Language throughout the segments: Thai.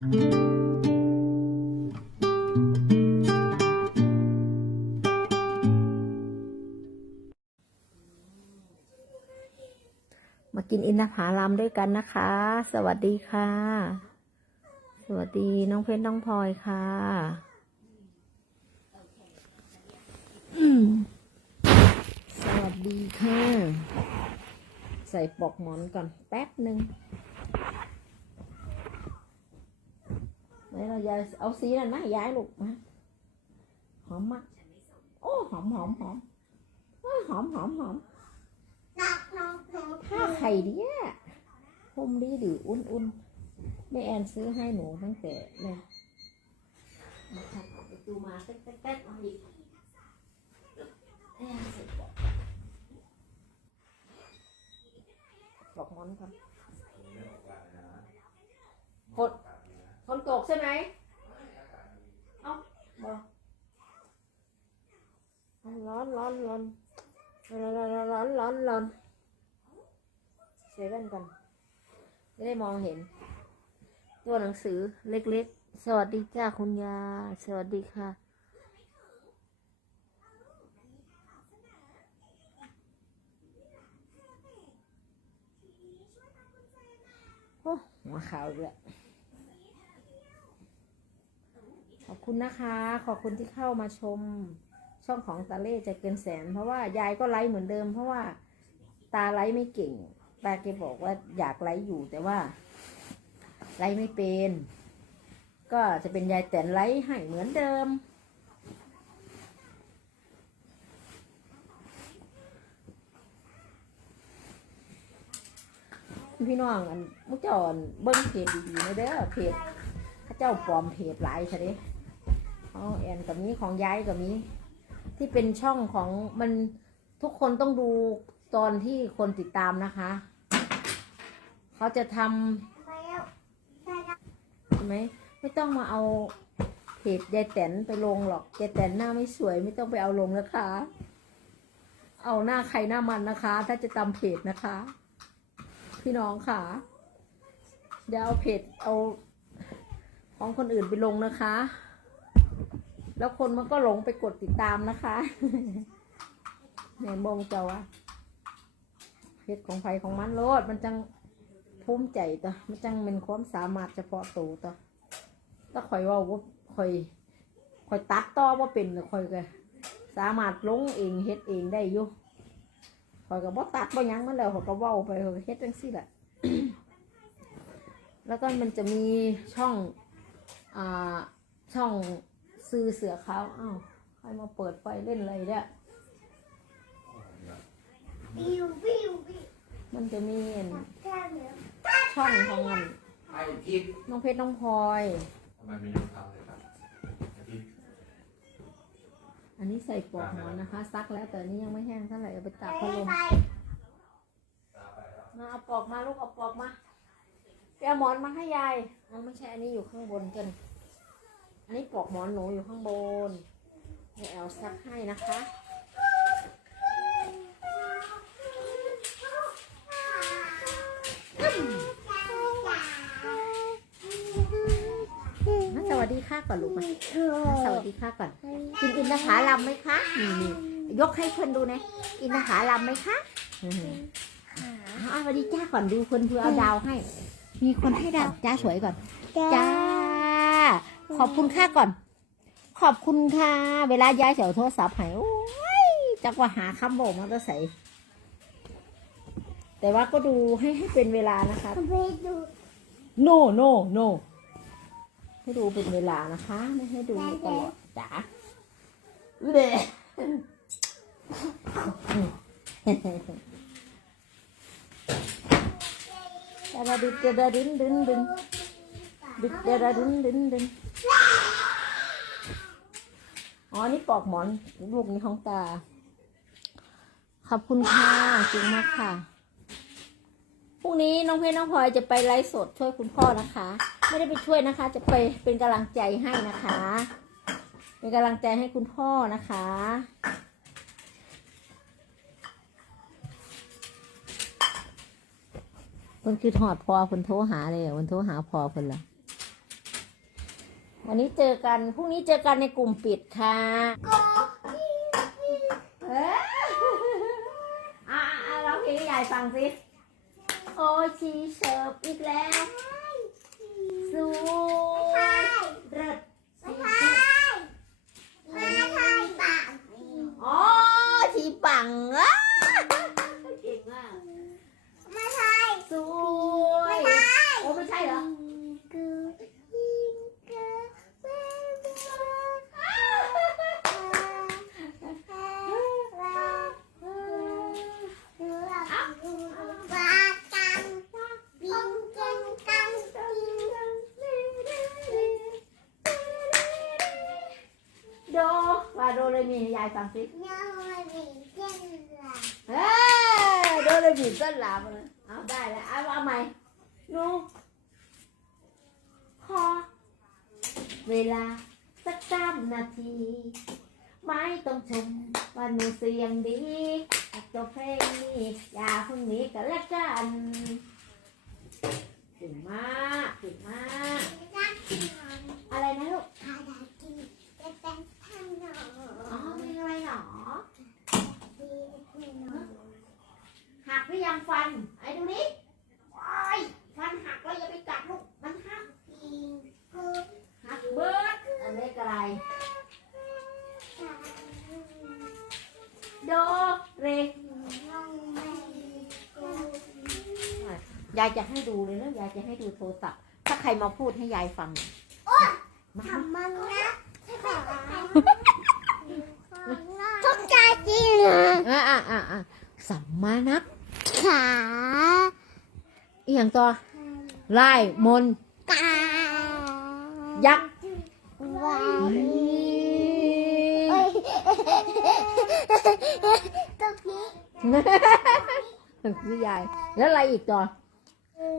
มากินอินทผลัมด้วยกันนะคะ สวัสดีค่ะ สวัสดีน้องเพชรน้องพลอยค่ะสวัสดีค่ะ ใส่ปลอกหมอนก่อนแป๊บหนึ่ง ไหนเรายายเอาสีนั่นมาให้ยายลูกมาหอมมากโอ้หอมหอมหอมหอมหอมหอมผ้าไข่ดีอะห่มดีดีอุ่นอุ่นๆแม่แอนซื้อให้หนูตั้งแต่เลยมาค่ะประตูมาแต๊กแต๊กแต๊กมาอีกแอนใส่ปลอกปลอกหมอนก่อนฝน นตกใช่ไหมเอ้าบอกร้อนร้อนร้อนร้อนร้อนร้อนร้อนร้อนเซเว่นกันจะได้มองเห็น ตัวหนังสือเล็กๆ สวัสดีจ้าคุณยา สวัสดีค่ะโอ้หัวขาวเลยข อบคุณนะคะ ขอบคุณที่เข้ามาชมช่องของตาเล่ใจเกินแสน เพราะว่ายายก็ไลฟ์เหมือนเดิม เพราะว่าตาไลฟ์ไม่เก่ง ตาแกบอกว่าอยากไลฟ์อยู่แต่ว่าไลฟ์ไม่เป็น ก็จะเป็นยายแตนไลฟ์ให้เหมือนเดิม พี่น้องอันมุกจอนเบิ้งเพจดีๆนะเด้อเพจข้าเจ้าปลอมเพจหลายใช่ไหม อ๋อแอนกับนี้ของย้ายกับนี้ ที่เป็นช่องของมันทุกคนต้องดูตอนที่คนติดตามนะคะ เขาจะทำใช่ไหมไม่ต้องมาเอาเพจยายแตนไปลงหรอกยายแตนหน้าไม่สวยไม่ต้องไปเอาลงนะคะ เอาหน้าใครหน้ามันนะคะ ถ้าจะตามเพจนะคะ พี่น้องค่ะอย่าเอาเพจเอาของคนอื่นไปลงนะคะ แล้วคนมันก็หลงไปกดติดตามนะคะแหนบงเจ้าอะเพจของไผของมันโลดมันจังภูมิใจตัวมันจังเป็นความสามารถเฉพาะตัวตัวถ้าข่อยว่าว่าข่อยข่อยตัดต่อว่าเป็นน่ะข่อยก็สามารถลงเองเฮ็ดเองได้อยู่ข่อยก็บ่ตัดบ่ยังมันแล้วข่อยก็ว้าไปข่อยเฮ็ดจังซี่แหละแล้วก็มันจะมีช่องอ่าช่อง ซื้อเสือขาวอ้าวใครมาเปิดไฟเล่นอะไรเนี่ยมันจะมีอันช่องของมันไอ้ทิพย์น้องเพชรน้องพลอย ทำไมไม่ยอมทำเลยครับไอ้ทิพย์อันนี้ใส่ปลอกหมอนนะคะ ซักแล้วแต่อันนี้ยังไม่แห้งเท่าไหร่เอาไปตากพัดลมมาเอาปลอกมาลูกเอาปลอกมาไปเอาหมอนมาให้ยายเอาไม่ใช่อันนี้อยู่ข้างบนกัน อันนี้ปลอกหมอนหนูอยู่ข้างบนเดี๋ยวแอลซักให้นะคะงั้นสวัสดีค่ะก่อนลูกมาสวัสดีค่ะก่อนกินอินทผลัมไหมคะนี่นี่ยกให้เพื่อนดูนะอินทผลัมไหมคะอือหือเอาสวัสดีจ้าก่อนดูคนเพื่อเอาดาวให้ มีคนให้ดาวจ้าสวยก่อนจ้า ขอบคุณค่าก่อน ขอบคุณค่ะ เวลายายเสียวโทรศัพท์ให้โอ้ยจักว่าหาคำบอกมาตัวใส่แต่ว่าก็ดูให้ให้เป็นเวลานะคะ no no no ให้ดูเป็นเวลานะคะ ไม่ให้ดูตลอดจ้าอุ๊ยเด้ดาดาดิดดาดาดินดินดินดิดดาดาดินดินดิน อ๋อ นี่ปอกหมอนลูกนี้ของตา ขอบคุณค่ะจริงมากค่ะ พรุ่งนี้น้องเพชรน้องพลอยจะไปไลฟ์สดช่วยคุณพ่อนะคะ ไม่ได้ไปช่วยนะคะ จะไปเป็นกำลังใจให้นะคะ เป็นกำลังใจให้คุณพ่อนะคะคนคือถอดพอคนโทรหาเลยคนโทรหาพอคนละ วันนี้เจอกัน พรุ่งนี้เจอกันในกลุ่มปิดค่ะก็เอออะอะเราเพลงให้ยายฟังสิ โอชีเชิบอีกแล้วสวยเริด ไม่ใช่ไม่ใช่ปาก อ๋อชีปังอะเก่งมาก ไม่ใช่ สวย ไม่ใช่ โอ้ไม่ใช่เหรอ โด ว่าโดเลยมีให้ยายฟังสิเฮ้ยโดเลยมีต้นหลาบเลยเอาได้แล้วเอาเอาใหม่หนูขอเวลาสักสามนาที ไม่ต้องชมว่าหนูเสียงดีจบเพลงนี้อย่าเพิ่งหนีกันละกันเก่งมากเก่งมาก อะไรนะลูก อ๋อเพลงอะไรหนอหักหรือยังฟัน ไอ้ดูนี่ว้ายฟันหักแล้วอย่าไปกัดลูก มันหักหักเบิดอันนี้อะไรโดเรยายจะให้ดูเลยนะยายจะให้ดูโทรศัพท์ ถ้าใครมาพูดให้ยายฟังมาทำมันนะทุกใจจริง อะอะอะอะสัมมานัก ขา อีหยังต่อ ไล่มนต์กายักษ์ว้าเอ้ยตัวพีพี่ยายแล้วอะไรอีกต่อ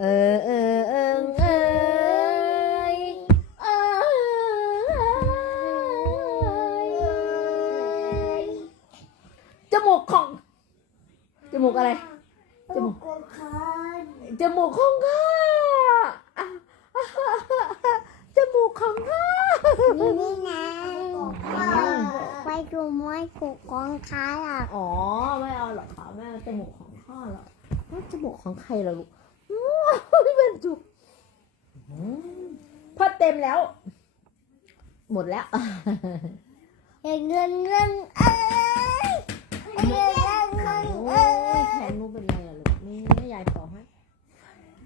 เออเออเออเออเออจมูกของจมูกอะไรจมูกจมูกของข้าอะจมูก ของข้านี่นี่นะไปดูมวยกูกองค้าอะอ๋อไม่เอาหรอกค่ะแม่เอาจมูกของข้าหรอกแล้วจมูกของใครล่ะลูกอู้ไม่เป็นจุกอืมพอเต็มแล้ว หมดแล้วเงินเงินเงินเอ้ยเงินเงินเงินโอ้เอ้ยยแขนหนูเป็นไรอะลูกนี่แม่ยายต่อให้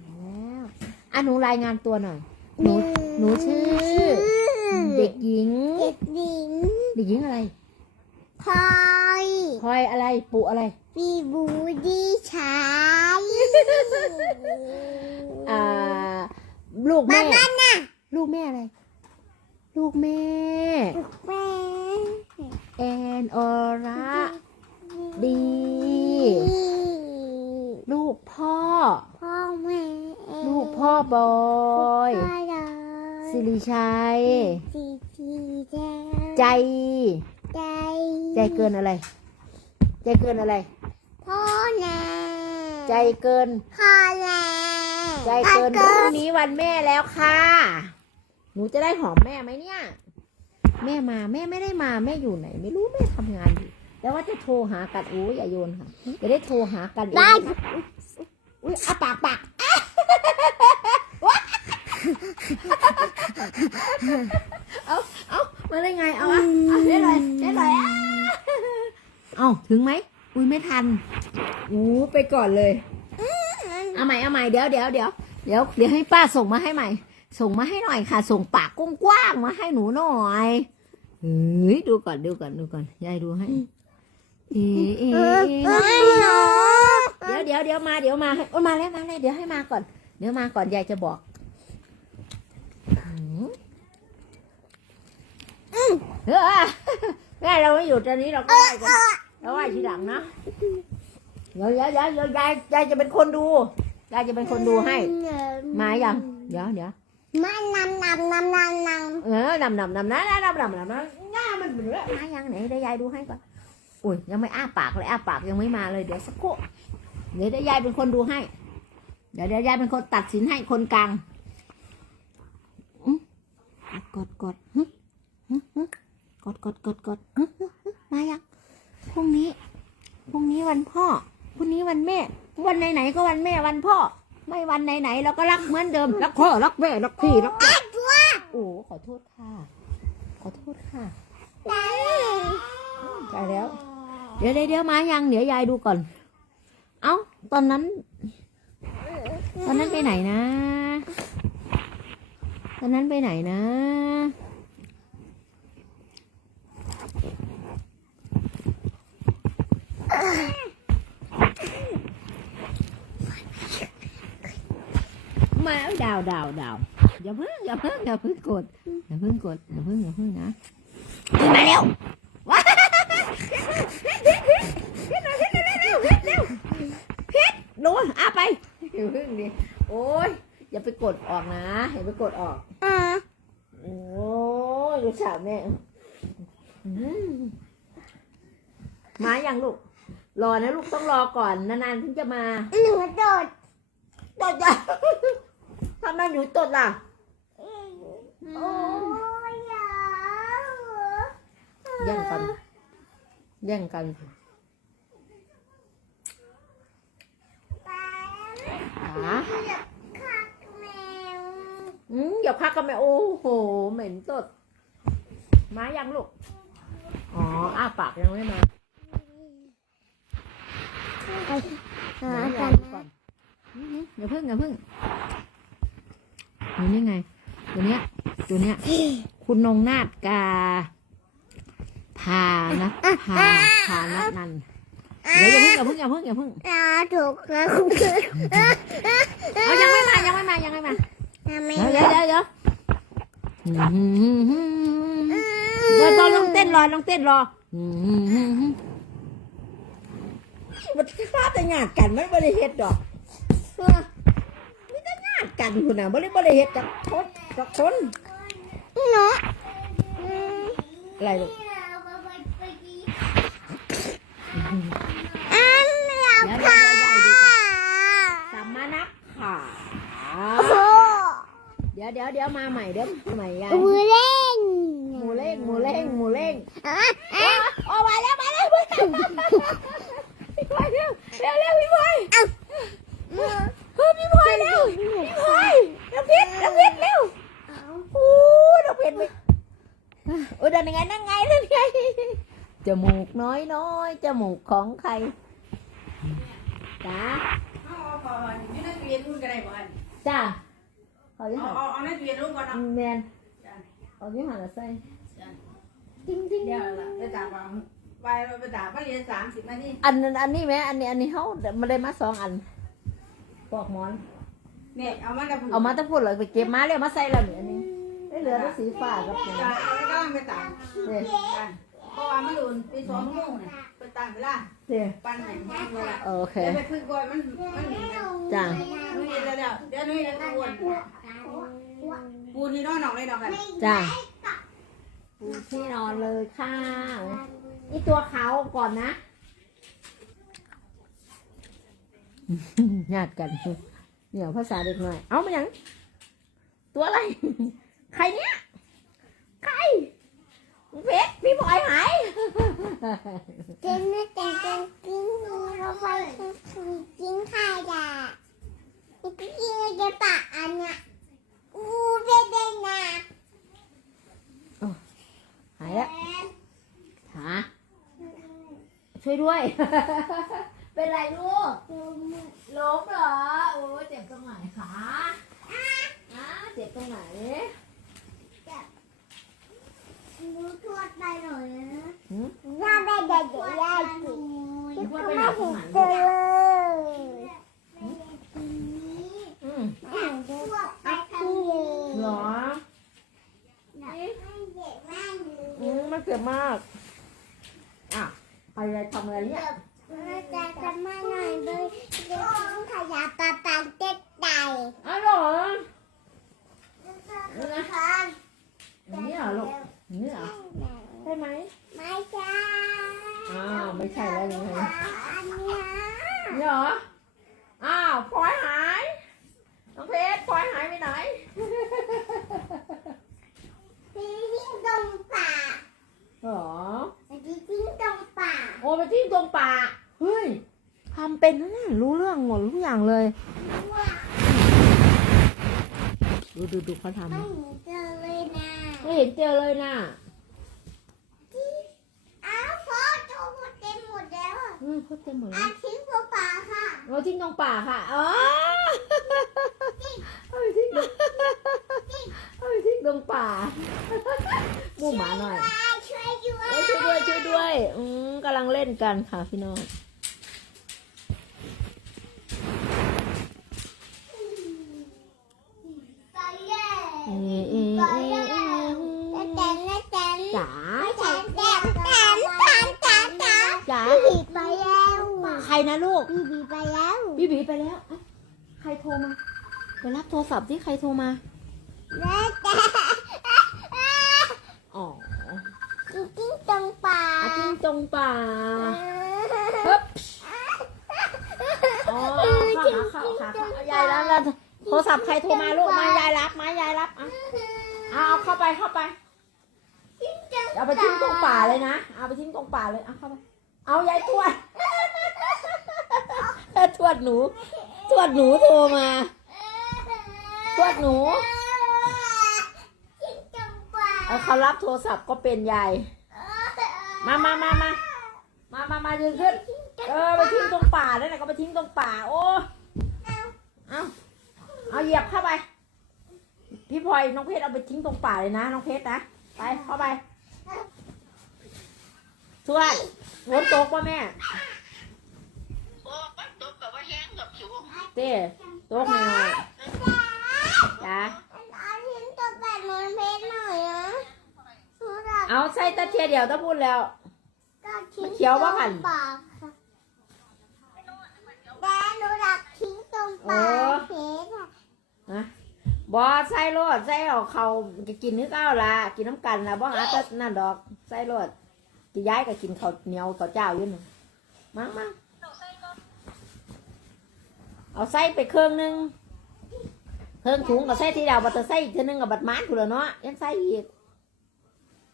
แล้วอะหนูรายงานตัวหน่อย หนูหนูชื่อ เด็กหญิง เด็กหญิงเด็กหญิงอะไรพลอยพลอยอะไรปุอะไรปีบูดีชายอ่าลูกบ้าแม่นนั่นน่ะลูกแม่อะไร ลูกแม่แม่แอนออระดี ลูกพ่อ พ่อแม่ ลูกพ่อบอยพ่อเลยสิริชัยสีสีแดงใจ ใจ ใจเกินอะไร ใจเกินอะไร พ่อแน่ใจเกิน พ่อแน่ใจเกินพรุ่งนี้วันแม่แล้วค่ะ หนูจะได้หอมแม่ไหมเนี่ย แม่มาแม่ไม่ได้มาแม่อยู่ไหน ไม่รู้แม่ทำงานอยู่แต่ว่าจะโทรหากันโอ้ยอย่าโยนค่ะ จะได้โทรหากันเองได้อุ้ยอาปากปาก เอาเอามาได้ไง เอาอะเอาได้เลยได้เลยอะเอาถึงไหม อุ้ยไม่ทันอู้ไปก่อนเลย เอาใหม่เอาใหม่เดี๋ยวเดี๋ยวเดี๋ยวเดี๋ยวเดี๋ยวให้ป้าส่งมาให้ใหม่ ส่งมาให้หน่อยค่ะ ส่งปากกว้างๆมาให้หนูหน่อยเฮ้ยดูก่อนดูก่อนดูก่อนยายดูให้ เอ๊ะเอ๊ะเออเอ๊ะไม่หนูเดี๋ยวเดี๋ยวเดี๋ยวมาเดี๋ยวมาให้โอ้ยมาแล้วมาแล้วเดี๋ยวให้มาก่อนเดี๋ยวมาก่อนยายจะบอกหืมเออแม่เราไม่อยู่ตอนนี้เราก็ไหว้กันเราไหว้ทีหลังนะเดี๋ยวเดี๋ยวเดี๋ยวเดี๋ยวยายยายจะเป็นคนดูยายจะเป็นคนดูให้ มายังเดี๋ยวเดี๋ยวมานำนำนำนำนเออนำนำนำนะนำนำนำนะง่ามันเหมือนมายังไหนเดี๋ยวยายดูให้ก่อนอุ้ยยังไม่อ้าปากเลยอ้าปากยังไม่มาเลยเดี๋ยวสักครู่เดี๋ยวเดี๋ยวยายเป็นคนดูให้ เดี๋ยวเดี๋ยวยายเป็นคนตัดสินให้คนกลางกดกดกดกดกดกดมายังพรุ่งนี้พรุ่งนี้วันพ่อพรุ่งนี้วันแม่ วันไหนๆก็วันแม่วันพ่อ ไม่วันไหนๆเราก็รักเหมือนเดิมรักพ่อรักแม่รักพี่รักโอ้ขอโทษค่ะ ขอโทษค่ะใช่แล้วเดี๋ยวเดี๋ยวเดี๋ยวมายังเดี๋ยวยายดูก่อน เอ้าตอนนั้น ไปไหนนะ ตอนนั้นไปไหนนะ มาดาวดาวดาวอย่าเพิ่งอย่าเพิ่งอย่าเพิ่งกดอย่าเพิ่งกดอย่าเพิ่งอย่าเพิ่งนะขึ้นมาเร็วว้าขึ้นมาขึ้นมาเร็วเร็วเร็วเพชรหนูอาไปอย่าเพิ่งดิ โอ้ยอย่าไปกดออกนะอย่าไปกดออก อ่าโอ้ยดูสาวแม่อืมมาอย่างลูก รอนะลูกต้องรอก่อนนานๆถึงจะมาหนูโดดตดอะทำไมหนูตดล่ะ โอ้ยอยาแย่งกัน แย่งกัน ตาย แล้วหาคักแมวอืมอย่าพักกันไหมโอ้โห เหม็นตด มายังลูก อ๋อ อ้าปากยังไม่มาไปหาไหนกัรอนดูก่อนอย่าเพิ่งอย่าเพิ่งนี่นี่ไง ตัวเนี้ย ตัวเนี้ย คุณนงนาฏกาพานะพาพานันัน เดี๋ยวอย่าเพิ่งอย่าเพิ่งอย่าเพิ่งอย่าเพิ่งอ่าถูกแล้วเอายังไม่มายังไม่มายังไม่มาทำไมเดี๋ยวเดี๋ยวเดี๋ยวเดี๋ยวเดี๋ยวตอนลองเต้นรอลองเต้นรอมันฟาดแต่งานกันไมันบริเฮ็ดดอกเออมีแต่งานกันคุณน่ะบริบริเฮ็ดจากคนจากคนหนูอะไรลูก อันเรา เดี๋ยว ค่ะ เดี๋ยวเดี๋ยวใหญ่ดูก่อนสัมมานักขา โอ้โห เดี๋ยวเดี๋ยวเดี๋ยวมาใหม่เดี๋ยวมาใหม่ยายมือเล่นหมูเล้งหมูเล้งหมูเล้งอะอะโอ้มาแล้วมาแล้วพี่พลอยเร็วเร็วเร็วพี่พลอยเออพี่พลอยเร็วพี่พลอยน้ำเพชรน้ำเพชรเร็วโอ้น้ำเพชรไปโอ้ยเดินยังไงนั่งไงนั่งไงจมูกน้อยน้อยจมูกของใครจ้าเอา เอาก่อนอยู่ในตู้เย็นรุ่นก็ได้บ่อันจ้าเขาจะเอาหันเอาเอาในตู้เย็นรุ่นก่อนเนาะแมนเขาจะหันใส่จ้ะติ้งติ้งเดี๋ยวละไปตากว่าไปไปตากมาเรียนสามสิบนาทีอันนั้นอันนี้ไหมอันนี้อันนี้เขามาได้มาสองอันปอกหมอน เนี่ยเอามากับเอามาแตะพูดเลยไปเก็บมาแล้วมาใส่แล้วนี่อันนี้ได้เหลือแต่สีฟ้ากับนี่จ้ะเอาแล้วก็ไปตากเนี่ย จ้ะ เพราะว่ามันหลุนไปสองโมงเนี่ยไปตากเวลาเนี่ยปั้นไหนแห้งเลยล่ะโอเคเดี๋ยวไปพึ่งก่อนมันมันหนีนะจ้านุ้ยเดี๋ยวเดี๋ยวเดี๋ยวนุ้ยจะกวนปูที่นอนหนองเลยดอกกันจ้าปูที่นอนเลยค่ะ นี่ตัวเขาก่อนนะ ญาติกันเนี่ยภาษาเด็กหน่อย เอามายัง ตัวอะไร ใครเนี้ยใคร เพชรพี่พลอยหายเต้นไม่เต้นเต้นกินเราไปกินข้าวจ้ะกินจะปะอันเนี้ยอู้เด็ดเด็ดนะหายแล้วหาช่วยด้วย เป็นไรลูกล้มเหรอ โอ้ยเจ็บตรงไหนคะอ่าเจ็บตรงไหน รู้ทวดไปหน่อยนะ หืม ย่าไปเด็ดเด็ดย่าจิ คิดว่าไปไหนตรงไหนเจอเลยอืมทวดไปที่เหรอไม่เด็ดมากเลยอืมมันเจ็บมากอะอะไรทำอะไรเนี่ยเราจะทำมาหน่อยเลยเดี๋ยวทิ้งขยะปลาปลาเต็ดไตอ้าวเหรอนะคะอย่เหรอลูกอย่างนี้เหรอใช่ไหมไม่ใช่ อ้าวไม่ใช่แล้วยังไงเหรอ อ้าวพลอยหาย น้องเพชรพลอยหายไปไหน พี่ทิ้งตรงป่าเหรอ พี่ทิ้งตรงป่าโอ้ไปทิ้งตรงป่า เฮ้ยทำเป็นนะเนี่ยรู้เรื่องหมดทุกอย่างเลยดูดูดูเขาทำไม่เห็นเจอเลยนะ ไม่เห็นเจอเลยนะ อะเฮ้ยเขาเต็มหมดแล้อาวทิ้งตัวป่าค่ะเราทิ้งตรงป่าค่ะอ๋อเอาไปทิ้งเอาไปทิ้งตรงป่าหมู่หมาหน่อยช่วยด้วยโอ้ยช่วยด้วยช่วยด้วยอืมกำลังเล่นกันค่ะพี่น้อง ไปแย่ เอ๊ะเอ๊ะ ไป เอ๊ะ แย่ เอ๊ะ แตนแตนแตน จ๋า แตนแตนแตนแตนแตนแตน จ๋า บีไปแล้ว ใครนะลูก บีบีไปแล้ว บีบีไปแล้วเอ๊ะใครโทรมาไปรับโทร ศัพท์ที่ใครโทรมาแม่แต่อ๋อกิ้งตรงป่าอาจิ้งจงป่าฮึบอ๋อเข้าหาเข้าหาเข้ายายรับแล้วโทรศัพท์ใครโทรมาลูกมายายรับมายายรับอะเอาเอาเข้าไปเข้าไปเอาไปทิ้งตรงป่าเลยนะ เอาไปทิ้งตรงป่าเลย เอาเข้าไป เอายายทวดทวดหนู ทวดหนูโทรมา ทวดหนูกิ้งตรงป่าเอาเขารับโทรศัพท์ก็เป็นยาย มามามามามามามายืนขึ้น เออไปทิ้งตรงป่าแล้วนะก็ไปทิ้งตรงป่า โอ้ เอาเอาเหยียบเข้าไป พี่พลอยน้องเพชรเอาไปทิ้งตรงป่าเลยนะน้องเพชรนะ ไปเข้าไปทวดฝนตกป่ะแม่โอ้ปัดตกกับว่าแห้งกับผิวเต้ตกหน่อยๆ จ้าเอาทิ้งตัวแปดหมันเพชรหน่อยนะหนูรักเอาใส่ตะเทียเดียวต้องพูดแล้วก็ทิ้งเขียวว่าหั่นตรงป่าค่ะแต่หนูรักทิ้งตรงป่าโอ้เพชรอะบอใส่รถใส่เอาเขาจะกินนึกเอาละกินน้ำกันละบ่หาแต่นั่นดอกใส่รถจะย้ายก็กินข้าวเหนียวข้าวเจ้าอยู่นึงมั่งมั่งเอาใส่ไปเครื่องหนึง เครื่องถุงก็ใส่ทีเดียวบัดเตอใส่อีกทีนึงกับบัดมานกูแล้วเนาะยังใส่อีก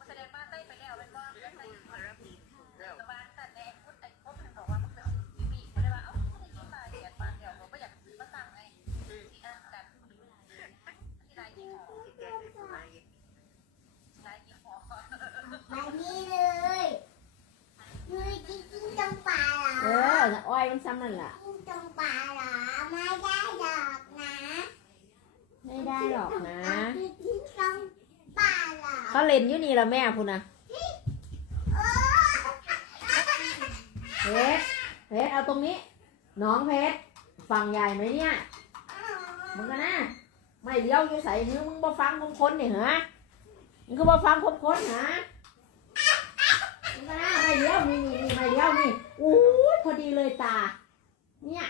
แสดงว่าได้ไปแล้วเป็นว่าได้ไปพาราบีแล้วบ้านแต่แดงพูดไอ้พวกมันบอกว่ามันเป็นสีบีเขาได้ว่าเอ้าไม่ได้กินมาเดียดมาเดียวผมก็อยากมาสั่งไงที่อะแต่ที่ไรยี่ห้อไรยี่ห้อมานี่เลยมือทิ้งตรงป่าเหรเออออ้อยมันซ้ำนั่นล่ะทิ้งตรงป่าเหรอไม่ได้หรอกนะ ไม่ได้หรอกนะเอาทิ้งตรงป่าเหรอเขาเล่นอยู่นี่ละแม่พูนะเพชรเพชรเอาตรงนี้ น้องเพชรฟังใหญ่ไหมเนี่ยมึงกันนะไม่เลี้ยวอยู่ใส่มึงมึงบ่ฟังคมคนนี่เหรอมึงก็บ่ฟังคมคนหรอมึงกันนะไม่เลี้ยวนี่นี่ไม่เลี้ยวนี่อู้พอดีเลยตา เนี่ย